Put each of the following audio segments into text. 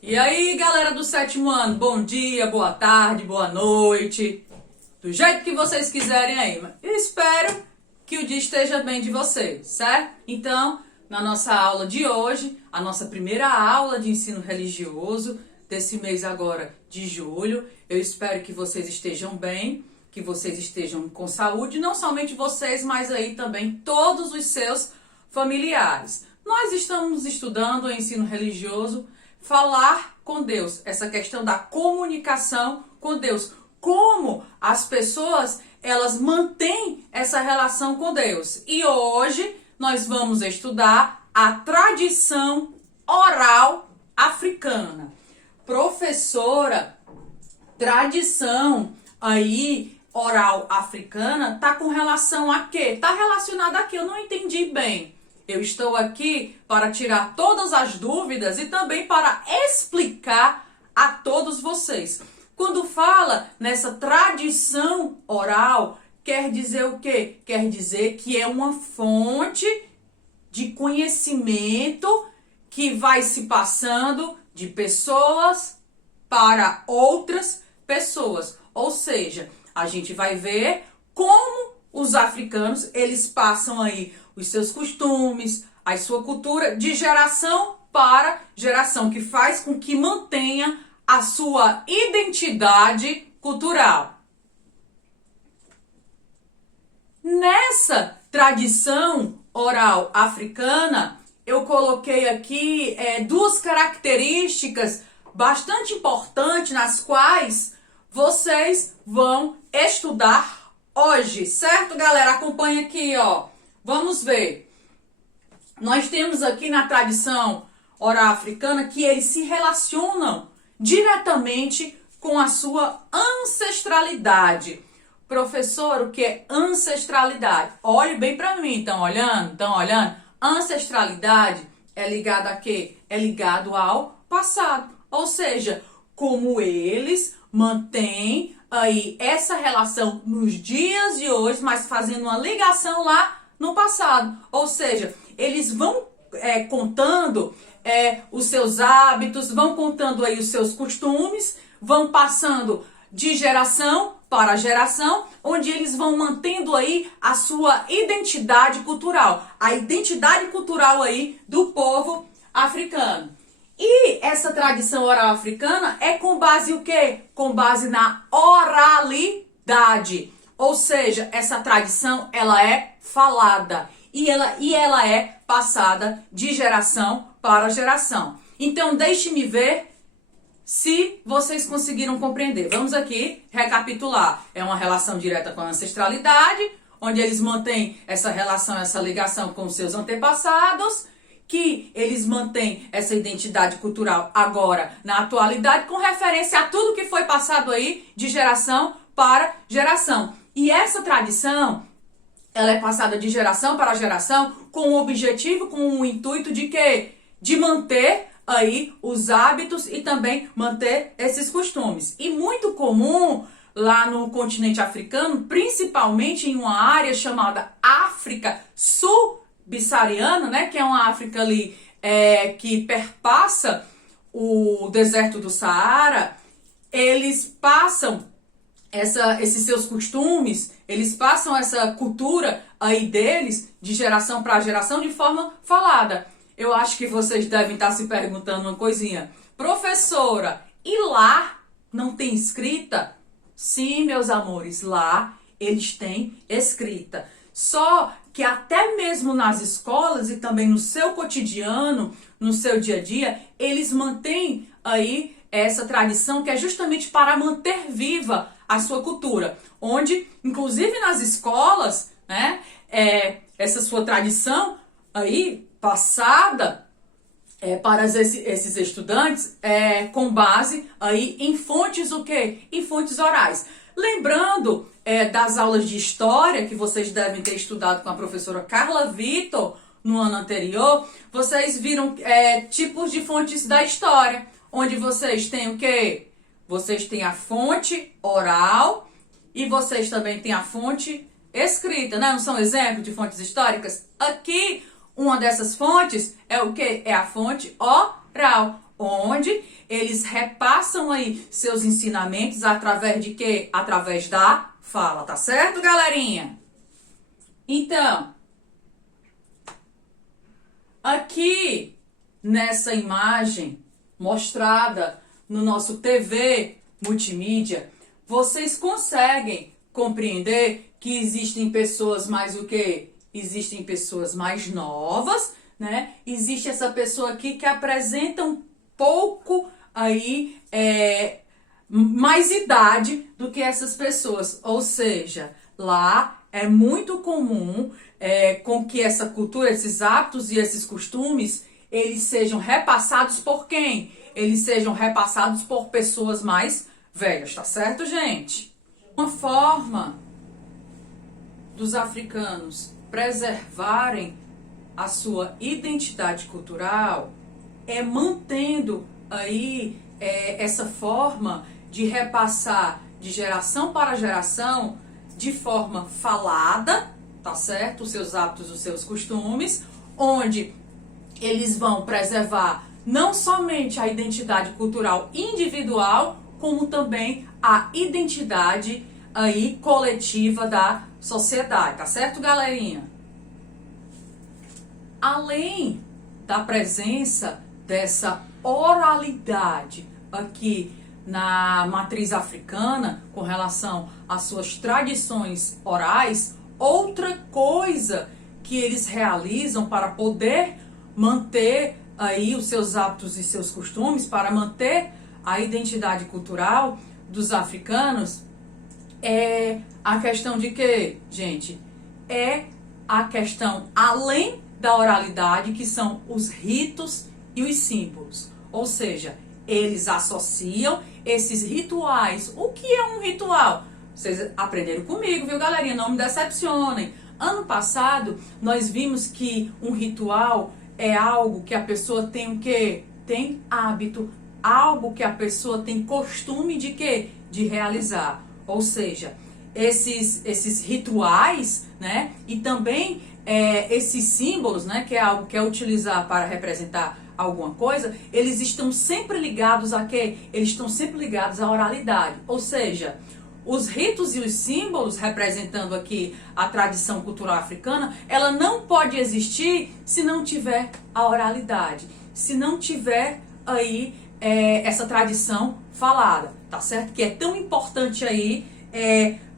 E aí, galera do sétimo ano, bom dia, boa tarde, boa noite, do jeito que vocês quiserem aí. Eu espero que o dia esteja bem de vocês, certo? Então, na nossa aula de hoje, a nossa primeira aula de ensino religioso desse mês agora de julho, eu espero que vocês estejam bem, que vocês estejam com saúde, não somente vocês, mas aí também todos os seus familiares. Nós estamos estudando o ensino religioso, falar com Deus, essa questão da comunicação com Deus, como as pessoas elas mantêm essa relação com Deus. E hoje nós vamos estudar a tradição oral africana. Professora, tradição aí oral africana tá com relação a quê? Tá relacionada a quê? Eu não entendi bem. Eu estou aqui para tirar todas as dúvidas e também para explicar a todos vocês. Quando fala nessa tradição oral, quer dizer o quê? Quer dizer que é uma fonte de conhecimento que vai se passando de pessoas para outras pessoas. Ou seja, a gente vai ver como os africanos, eles passam aí os seus costumes, a sua cultura de geração para geração, que faz com que mantenha a sua identidade cultural. Nessa tradição oral africana, eu coloquei aqui duas características bastante importantes nas quais vocês vão estudar hoje, certo, galera? Acompanha aqui, ó. Vamos ver. Nós temos aqui na tradição oral africana que eles se relacionam diretamente com a sua ancestralidade. Professor, o que é ancestralidade? Olhe bem para mim, estão olhando? Ancestralidade é ligada a quê? É ligado ao passado. Ou seja, como eles mantêm aí essa relação nos dias de hoje, mas fazendo uma ligação lá no passado. Ou seja, eles vão contando os seus hábitos, vão contando aí os seus costumes, vão passando de geração para geração, onde eles vão mantendo aí a sua identidade cultural, a identidade cultural aí do povo africano. E essa tradição oral africana é com base em o quê? Com base na oralidade. Ou seja, essa tradição ela é falada e ela é passada de geração para geração. Então, deixe-me ver se vocês conseguiram compreender. Vamos aqui recapitular. É uma relação direta com a ancestralidade, onde eles mantêm essa relação, essa ligação com os seus antepassados, que eles mantêm essa identidade cultural agora, na atualidade, com referência a tudo que foi passado aí de geração para geração. E essa tradição, ela é passada de geração para geração com o objetivo, com o intuito de quê? De manter aí os hábitos e também manter esses costumes. E muito comum lá no continente africano, principalmente em uma área chamada África subsaariana, né, que é uma África ali que perpassa o deserto do Saara, eles passam esses seus costumes, eles passam essa cultura aí deles de geração para geração de forma falada. Eu acho que vocês devem estar se perguntando uma coisinha. Professora, e lá não tem escrita? Sim, meus amores, lá eles têm escrita. Só que até mesmo nas escolas e também no seu cotidiano, no seu dia a dia, eles mantêm aí essa tradição que é justamente para manter viva a sua cultura. Onde, inclusive nas escolas, né, essa sua tradição aí passada para esses estudantes com base aí em fontes o quê? Em fontes orais. Lembrando das aulas de história que vocês devem ter estudado com a professora Carla Vitor no ano anterior, vocês viram tipos de fontes da história, onde vocês têm o quê? Vocês têm a fonte oral e vocês também têm a fonte escrita, né? Não são exemplos de fontes históricas? Aqui, uma dessas fontes é o quê? É a fonte oral. onde eles repassam aí seus ensinamentos através de quê? Através da fala, tá certo, galerinha? Então, aqui nessa imagem mostrada no nosso TV multimídia, vocês conseguem compreender que existem pessoas mais o quê? Existem pessoas mais novas, né? Existe essa pessoa aqui que apresenta um pouco aí mais idade do que essas pessoas. Ou seja, lá é muito comum com que essa cultura, esses hábitos e esses costumes, eles sejam repassados por quem? Eles sejam repassados por pessoas mais velhas, tá certo, gente? Uma forma dos africanos preservarem a sua identidade cultural é mantendo aí essa forma de repassar de geração para geração de forma falada, tá certo? Os seus hábitos, os seus costumes, onde eles vão preservar não somente a identidade cultural individual, como também a identidade aí coletiva da sociedade, tá certo, galerinha? Além da presença dessa oralidade aqui na matriz africana com relação às suas tradições orais, outra coisa que eles realizam para poder manter aí os seus hábitos e seus costumes, para manter a identidade cultural dos africanos, é a questão de quê, gente? É a questão além da oralidade, que são os ritos e os símbolos. Ou seja, eles associam esses rituais. O que é um ritual? Vocês aprenderam comigo, viu, galerinha? Não me decepcionem. Ano passado, nós vimos que um ritual é algo que a pessoa tem o quê? Tem hábito, algo que a pessoa tem costume de quê? De realizar. Ou seja, esses rituais, né? E também esses símbolos, né? Que é algo que é utilizar para representar alguma coisa, eles estão sempre ligados a quê? Eles estão sempre ligados à oralidade. Ou seja, os ritos e os símbolos, representando aqui a tradição cultural africana, ela não pode existir se não tiver a oralidade, se não tiver aí essa tradição falada, tá certo? Que é tão importante aí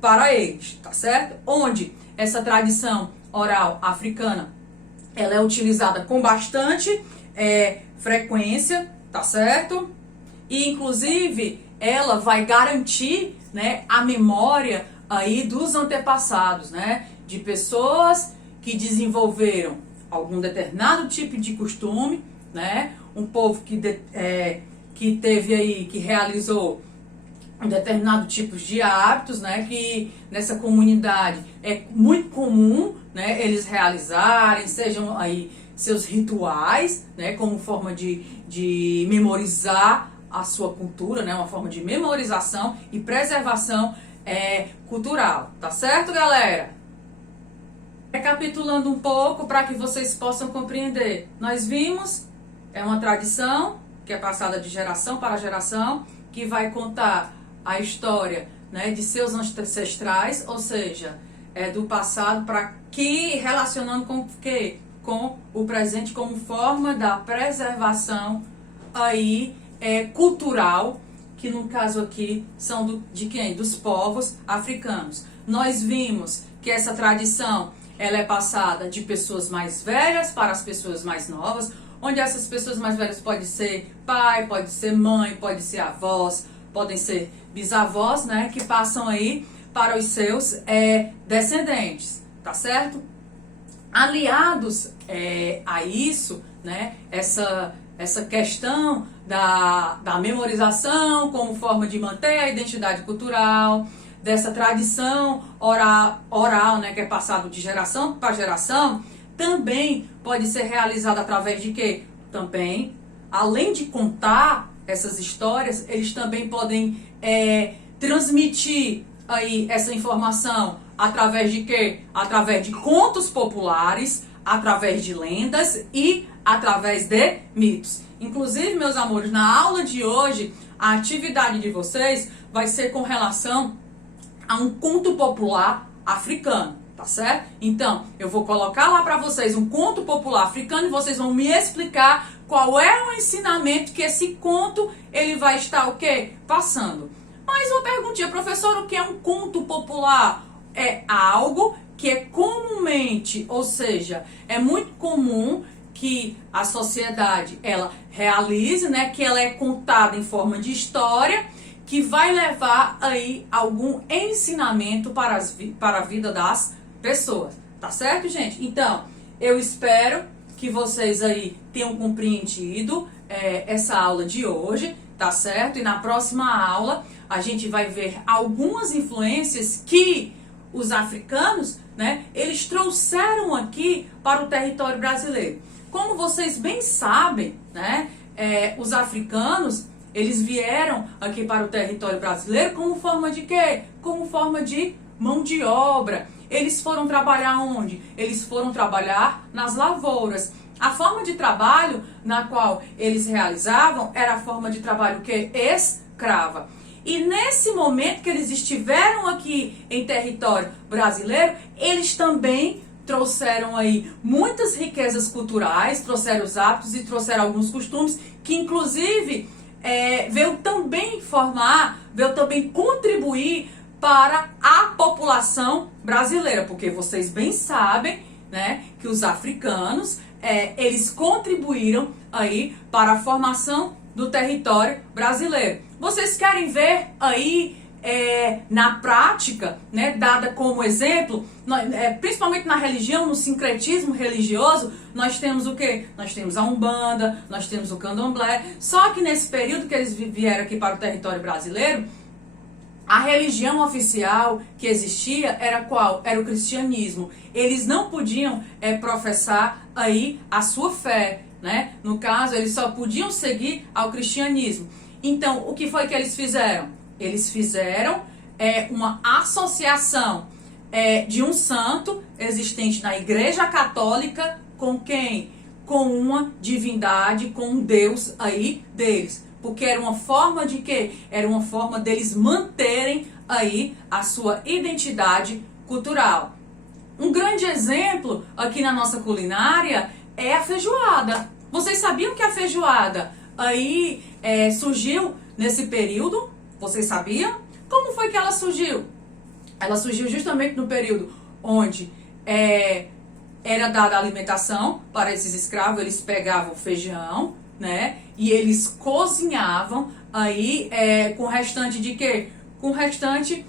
para eles, tá certo? Onde essa tradição oral africana, ela é utilizada com bastante frequência, tá certo? E inclusive ela vai garantir, né, a memória aí dos antepassados, né, de pessoas que desenvolveram algum determinado tipo de costume, né, um povo que teve aí, que realizou um determinado tipo de hábitos, né, que nessa comunidade é muito comum, né, eles realizarem, sejam aí seus rituais, né, como forma de memorizar a sua cultura, né, uma forma de memorização e preservação cultural, tá certo, galera? Recapitulando um pouco para que vocês possam compreender, nós vimos, é uma tradição que é passada de geração para geração, que vai contar a história, né, de seus ancestrais, ou seja, do passado para que relacionando com o quê? Com o presente como forma da preservação aí cultural, que no caso aqui são de quem? Dos povos africanos. Nós vimos que essa tradição ela é passada de pessoas mais velhas para as pessoas mais novas, onde essas pessoas mais velhas podem ser pai, pode ser mãe, pode ser avós, podem ser bisavós, né, que passam aí para os seus descendentes, tá certo? Aliados a isso, né, essa questão da memorização como forma de manter a identidade cultural, dessa tradição oral, né, que é passado de geração para geração, também pode ser realizada através de quê? Também, além de contar essas histórias, eles também podem transmitir aí essa informação através de quê? Através de contos populares, através de lendas e através de mitos. Inclusive, meus amores, na aula de hoje, a atividade de vocês vai ser com relação a um conto popular africano, tá certo? Então, eu vou colocar lá para vocês um conto popular africano e vocês vão me explicar qual é o ensinamento que esse conto ele vai estar o quê? Passando. Mais uma perguntinha, professor, o que é um conto popular? É algo que é comumente, ou seja, é muito comum que a sociedade ela realize, né, que ela é contada em forma de história, que vai levar aí algum ensinamento para a vida das pessoas, tá certo, gente? Então, eu espero que vocês aí tenham compreendido essa aula de hoje, tá certo? E na próxima aula a gente vai ver algumas influências que os africanos, né, eles trouxeram aqui para o território brasileiro. Como vocês bem sabem, né, os africanos, eles vieram aqui para o território brasileiro como forma de quê? Como forma de mão de obra. Eles foram trabalhar onde? Eles foram trabalhar nas lavouras. A forma de trabalho na qual eles realizavam era a forma de trabalho que escrava. E nesse momento que eles estiveram aqui em território brasileiro, eles também trouxeram aí muitas riquezas culturais, trouxeram os hábitos e trouxeram alguns costumes que inclusive veio também formar, veio também contribuir para a população brasileira, porque vocês bem sabem, né, que os africanos, eles contribuíram aí para a formação do território brasileiro. Vocês querem ver aí na prática, né, dada como exemplo, principalmente na religião, no sincretismo religioso, nós temos o quê? Nós temos a Umbanda, nós temos o Candomblé, só que nesse período que eles vieram aqui para o território brasileiro, a religião oficial que existia era qual? Era o cristianismo. Eles não podiam professar aí a sua fé, né? No caso, eles só podiam seguir ao cristianismo. Então, o que foi que eles fizeram? Eles fizeram uma associação de um santo existente na Igreja Católica com quem? Com uma divindade, com um Deus aí deles. Porque era uma forma de quê? Era uma forma deles manterem aí a sua identidade cultural. Um grande exemplo aqui na nossa culinária é a feijoada. Vocês sabiam que a feijoada aí surgiu nesse período? Vocês sabiam? Como foi que ela surgiu? Ela surgiu justamente no período onde era dada alimentação para esses escravos. Eles pegavam feijão, né? E eles cozinhavam aí com o restante de quê? Com o restante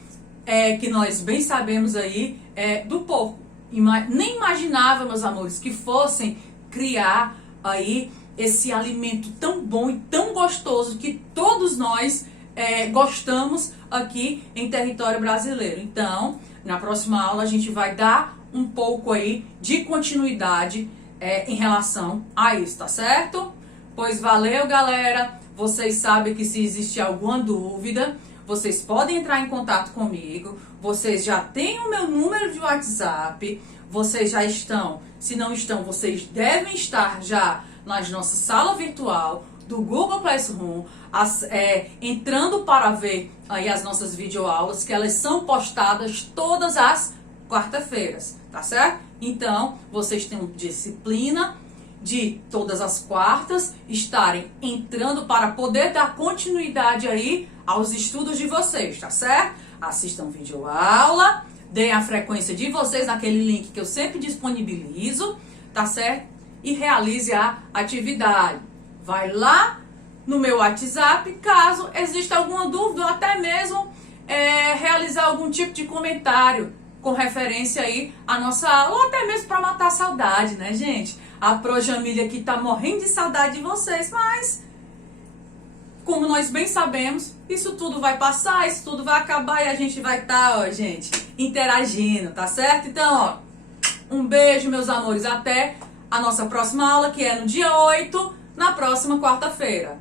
que nós bem sabemos aí do porco. Nem imaginava, meus amores, que fossem criar aí esse alimento tão bom e tão gostoso que todos nós gostamos aqui em território brasileiro. Então, na próxima aula a gente vai dar um pouco aí de continuidade em relação a isso, tá certo? Pois valeu, galera. Vocês sabem que se existe alguma dúvida, vocês podem entrar em contato comigo. Vocês já têm o meu número de WhatsApp. Vocês já estão, se não estão, vocês devem estar já nas nossas salas virtual do Google Classroom, entrando para ver aí as nossas videoaulas, que elas são postadas todas as quarta-feiras, tá certo? Então, vocês têm disciplina de todas as quartas estarem entrando para poder dar continuidade aí aos estudos de vocês, tá certo? Assistam videoaula, deem a frequência de vocês naquele link que eu sempre disponibilizo, tá certo? E realize a atividade. Vai lá no meu WhatsApp, caso exista alguma dúvida ou até mesmo realizar algum tipo de comentário com referência aí à nossa aula, ou até mesmo para matar a saudade, né, gente? A Projamília aqui tá morrendo de saudade de vocês, mas como nós bem sabemos, isso tudo vai passar, isso tudo vai acabar e a gente vai estar, ó, gente, interagindo, tá certo? Então, ó, um beijo, meus amores, até a nossa próxima aula, que é no dia 8, na próxima quarta-feira.